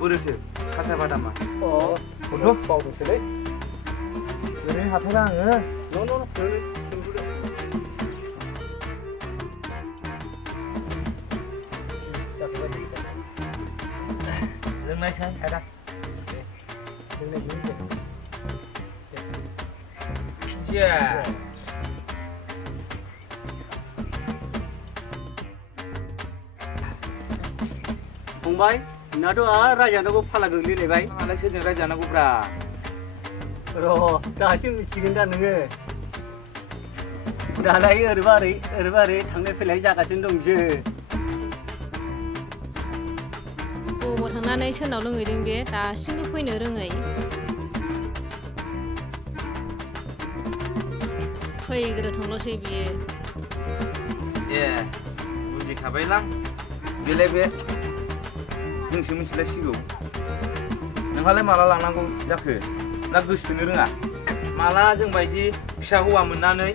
बोरोथो खासा बादामा बन्धु बावदोंसोलै ओरैनो हाथायला आङो लोंनायसाय आदा फंबाय नोंनाथ' आरो रायजानांगौ फाला गोग्लैलायबाय आंहालाय सोरजों रायजानांगौब्रा र' दासो मिथिगोन दा नोङो दालाय ओरैबा ओरै थांलाय फैलाय जागासिनो दं बिसोर बबाव थांनानै सोरनाव लोंहैदों बे दासिमबो फैनो रोङै फैग्रोथोंल'सै बियो ए बुजिखाबायलां बेलाय बे जोंसो मिथिलायसिगौ नोंहालाय माला लांनांगौ जाखो ना गोसोथोनो रोङा माला जोंबायदि फिसा हौवा मोननानै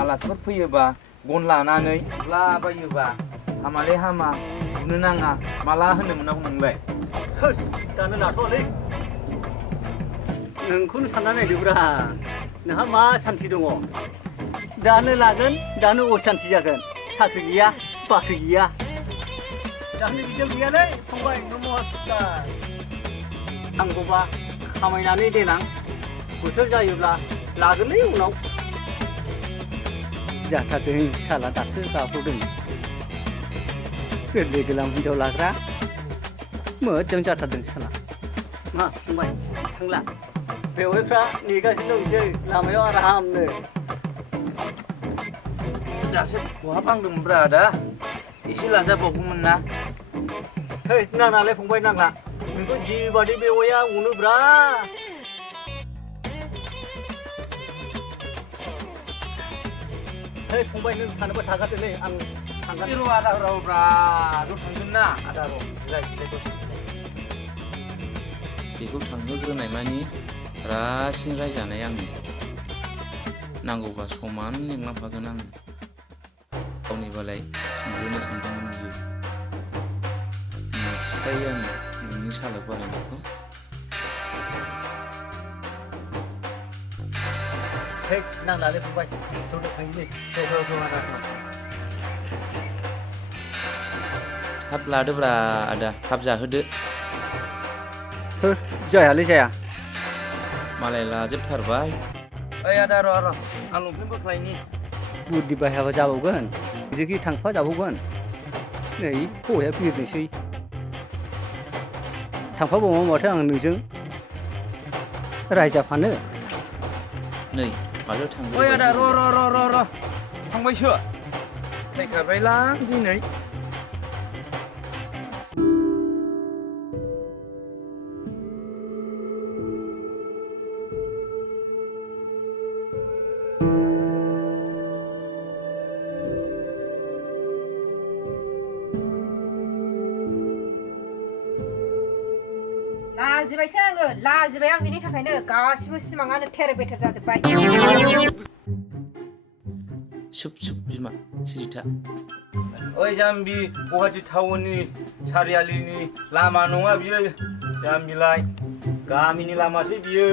आलासिफोर फैयोबा गन लानानै बुलाबायोबा हामालै हामा बुनो नाङा माला होननो मोननांगौ नोंलाय दानो लाथ'वालै नोंखौनो सानना नायदोब्रा नोंहा मा सान्थि दङ दानो लागोन दानो असान्थि जागोन साख्रि गैया बाख्रि गैया दानो बिदियाव गैयालै फंबाय नमस्कार नांगौबा खामायनानै देनां बोथोर जायोब्ला लागोनलै उनाव जाथारदों साला दासो गाब्र'दों गोरलै गोलाम हिनजाव लाग्रा मोजां जाथारदों साला मा फंबाय थांला बेवाइफ्रा नेगासिनो दं बिसोर लामायाव आरामनो दासो बहा बांदोंमोनब्रा आदा एसे लाजाबावगौमोन ना है नाङालै फंबाय नाङा नोंखौ जिबादि बेवाइया अनोब्रा है फंबाय नों थानोबा थागारदोलै आं थांगोन र' आदा र'ब्रा ज' थांगोन ना आदा र' जिरायदो बेखौ थांहोग्रोनाय मानि रासिन रायजानाय आङो नांगौबा समान लिंलांफागोन आङो गावनिबालाय थांग्रोनो सानदोंमोन बियो मिथिखायो आङो नोंनि सालाक बाहायनायखौ है नांलालै फंबाय ज' थांसै थाब लादोब्रा आदा थाब जाहोदो जायालै जाया मालाय लाजोबथारबाय ओइ आदा र' आं लंपेन्ट बोख्लायनि बुद्धि बाहायाबा जाबावगोन जेखि थांफा जाबावगोन नै हौवाया बिरनोसै थांफाबावो माथो आं नोंजों रायजाफानो नै माथो ओइ थांग्रोबायसो आदा र' थांबायसो फैखाबायलां दिनै लाजिबायसो आङो लाजिबाय आं बिनि थाखायनो गासिबो सिमाङानो थेर बेथेर जाजोब्बाय सुब बिमा सिरिथा ओइ जाम्बि गुवाहाटि टाउननि सारियालिनि लामा नङा बियो जाम्बिलाय गामिनि लामासो बियो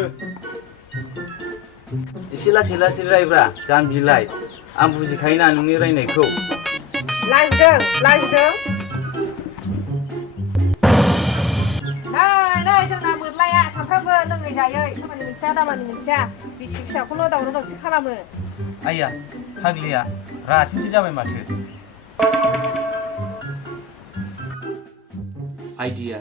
एसे लासै रायब्रा जाम्बिलाय आं बुजिखायोना नोंनि रायनायखौ लाजिदों नै जोंना मोरलाया सानफ्रामबो लोङै जायै खामानि मोनसेया दामानि मोनसेया बिसि फिसाखौल' दावराव दावसि खालामो आइया फाग्लिया रासिनसो जाबाय माथो आइडिया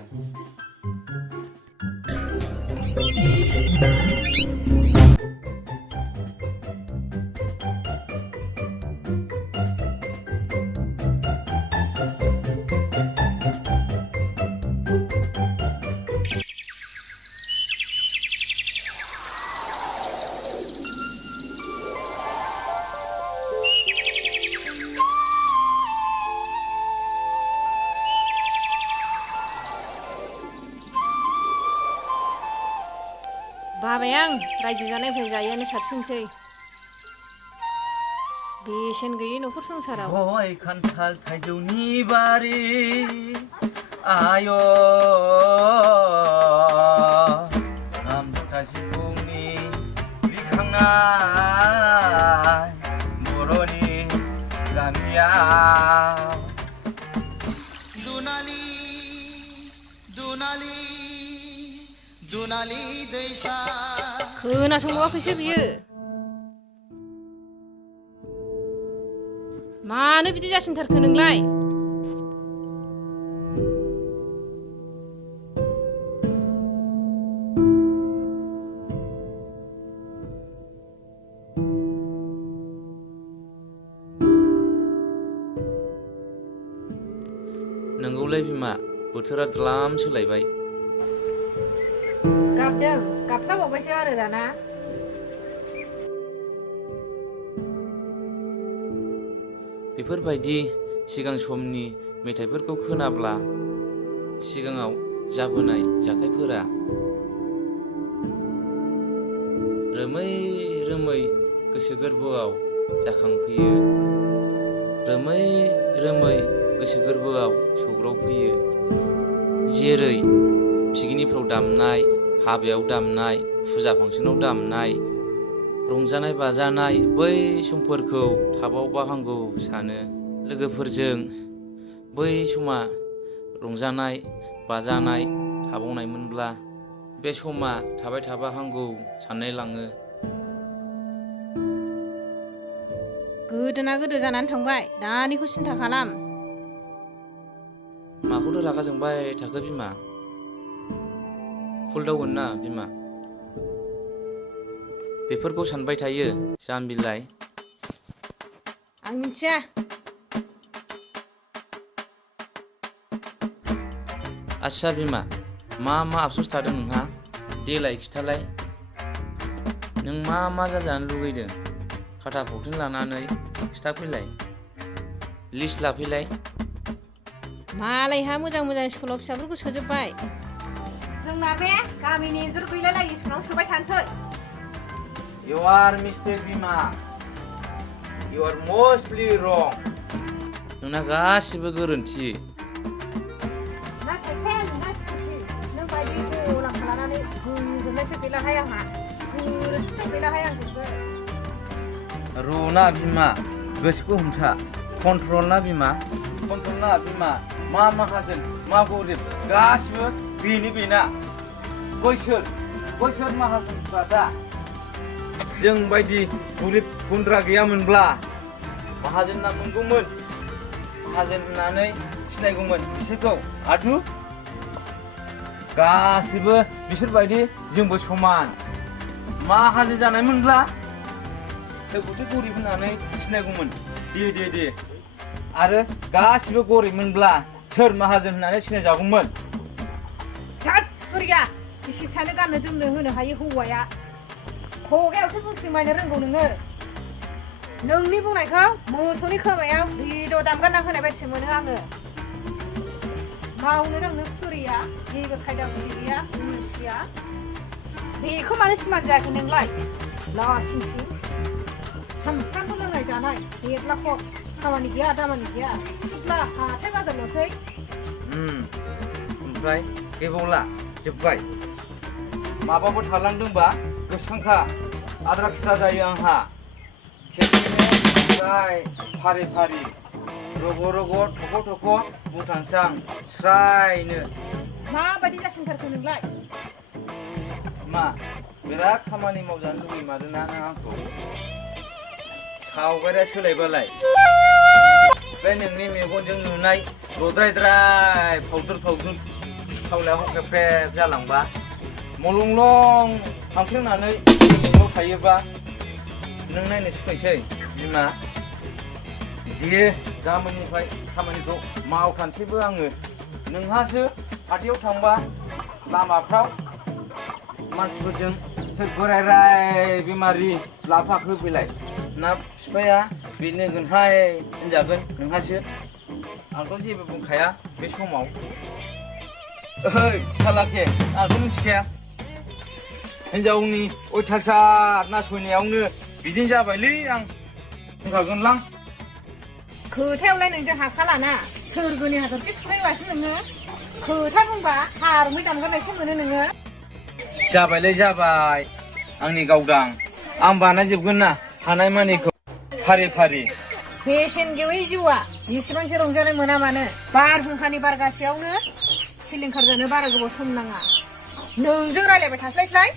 बाबाय आं रायजो जानायफोर जायैआनो साबसिनसै बेसेन गैयै न'खर संसाराव गय खान्थाल थाइजौनि बारि 아요 남자시 붕니 리캉나 모로니 라미야 दुनाली दैसा खोनासंबावाखैसो बियो मानो बिदि जासिनथारखो नोंलाय नोंगौलाय बिमा बोथोरा द्लाम सोलायबाय गाबदों गाबफ्लाबावबायसो आरो दाना बेफोरबायदि सिगां समनि मेथाइफोरखौ खोनाब्ला सिगाङाव जाबोनाय जाथायफोरा रोमै रोमै गोसो गोरबोआव जाखांफैयो रोमै रोमै गोसो गोरबोआव सौग्रावफैयो जेरै पिकनिकफ्राव दामनाय हाबायाव दामनाय फुजा फांसनाव दामनाय रंजानाय बाजानाय बै समफोरखौ थाबावबा हामगौ सानो लोगोफोरजों बै समा रंजानाय बाजानाय थाबावनायमोनब्ला बे समा थाबाय थाबा हामगौ साननाय लाङो गोदोना गोदो जानानै थांबाय दानिखौ सिन्था खालाम माखौथ' रागा जोंबाय थाखो बिमा खलदावगोन ना बिमा बेफोरखौ सानबाय थायो जाम्बिलाय आं मिथिया आच्छा बिमा मा आफसोस थादों नोंहा देलाय खिथालाय नों मा जाजानो लुगैदों खाथा फावथेन लानानै खिथाफैलाय लिस्ट लाफैलाय मालायहा मोजां मोजां स्कुलाव फिसाफोरखौ सोजोब्बाय जोंना बे गामिनि इन्जुर गैलायलायै स्कुलाव सोबाय थानोसै You are mistake Bima You are mostly wrong नोंना गासिबो गोरोन्थि ना खायफाया नोंना सिखि नों बायदि गलांखौ लानानै गोजोननायसो गैलाहाय आंहा गोरोन्थिसो गैलाहाय आंखौबो रुना बिमा गोसोखौ हमथा कन्ट्रल ना बिमा कन्ट्रल ना बिमा मा माहाजोन मा गरिब गासिबो बेना बैसोर माहाजोनफ्रा दा जों बायदि गरिब गुन्द्रा गैयामोनब्ला माहाजोन ना मोनगौमोन माहाजोन होननानै सिनायगौमोन बिसोरखौ आथु गासिबो बिसोरबायदि जोंबो समान माहाजोन जानायमोनब्ला जोंखौथ' गरिब होननानै सिनायगौमोन दे आरो गासिबो गरिबमोनब्ला सोर माहाजोन होननानै सिनायजागौमोन थाद सुरिया गिसिब सानो गाननो जोमनो होनो हायो हौवाया खगायावसो बुंथिंबायनो रोंगौ नोङो नोंनि बुंनायखौ मोसौनि खोमायाव भिडिअ दामगारना होनाय बायदिसो मोनो आङो मावनो रोंनो सुरिया जेबो खायदा बुद्धि गैया अलसिया बेखौ मानो सिमान जायाखै नोंलाय लासिंसिं सानफ्रामबो लोंनाय जानाय बेग्लाख' खामानि गैया दामानि गैया सिथ्ला हाथाय बाजारल'सै ओमफ्राय गैबावला जोब्बाय माबाफोर थालांदोंबा गोसोखांखा आद्रा खिद्रा जायो आंहा खेबसेनो फारि रग' थख' बुंथांसै आं स्रायनो माबायदि जासिनथारखो नोंलाय मा बिराद खामानि मावजानो लुगैमारोना नों आंखौ सावगारिया सोलायबालाय बे नोंनि मेगनजों नुनाय लद्रायद्राय फावदुर थावलाया हख्रेब जालांबा मलंलं हांख्रेंनानै न'आव थायोबा नों नायनो सुखुयसै बिमा दे गाबोननिफ्राय खामानिखौ मावखानोसैबो आङो नोंहासो हाथायाव थांबा लामाफ्राव मानसिफोरजों सोर बोराय बेमारि लाफाखो बेलाय ना बिफाया बेनो होनहाय होनजागोन नोंहासो आंथ' जेबो बुंखाया बे समाव ओइ सालाके आंथ' मिथिखाया हिनजावनि अयथासार नासयनायावनो बिदिनो जाबायलै आं बुंखागोनलां खोथायावलाय नोंजों हाखालाना सोरगोनि हाथरखि थुनायबासो नोङो खोथा बुंबा हारुमै दामगारनायसो मोनो नोङो जाबायलै जाबाय आंनि गावदां आं बानायजोबगोन ना हानाय मानिखौ फारि फारि बेसेन गैयै जिउआ जेसेबांसो रंजानाय मोना मानो बारहुंखानि बारगासेयावनो सिलिंखार जानो बारा गोबाव सम नाङा नोंजों रायलायबाय थास्लायस्लाय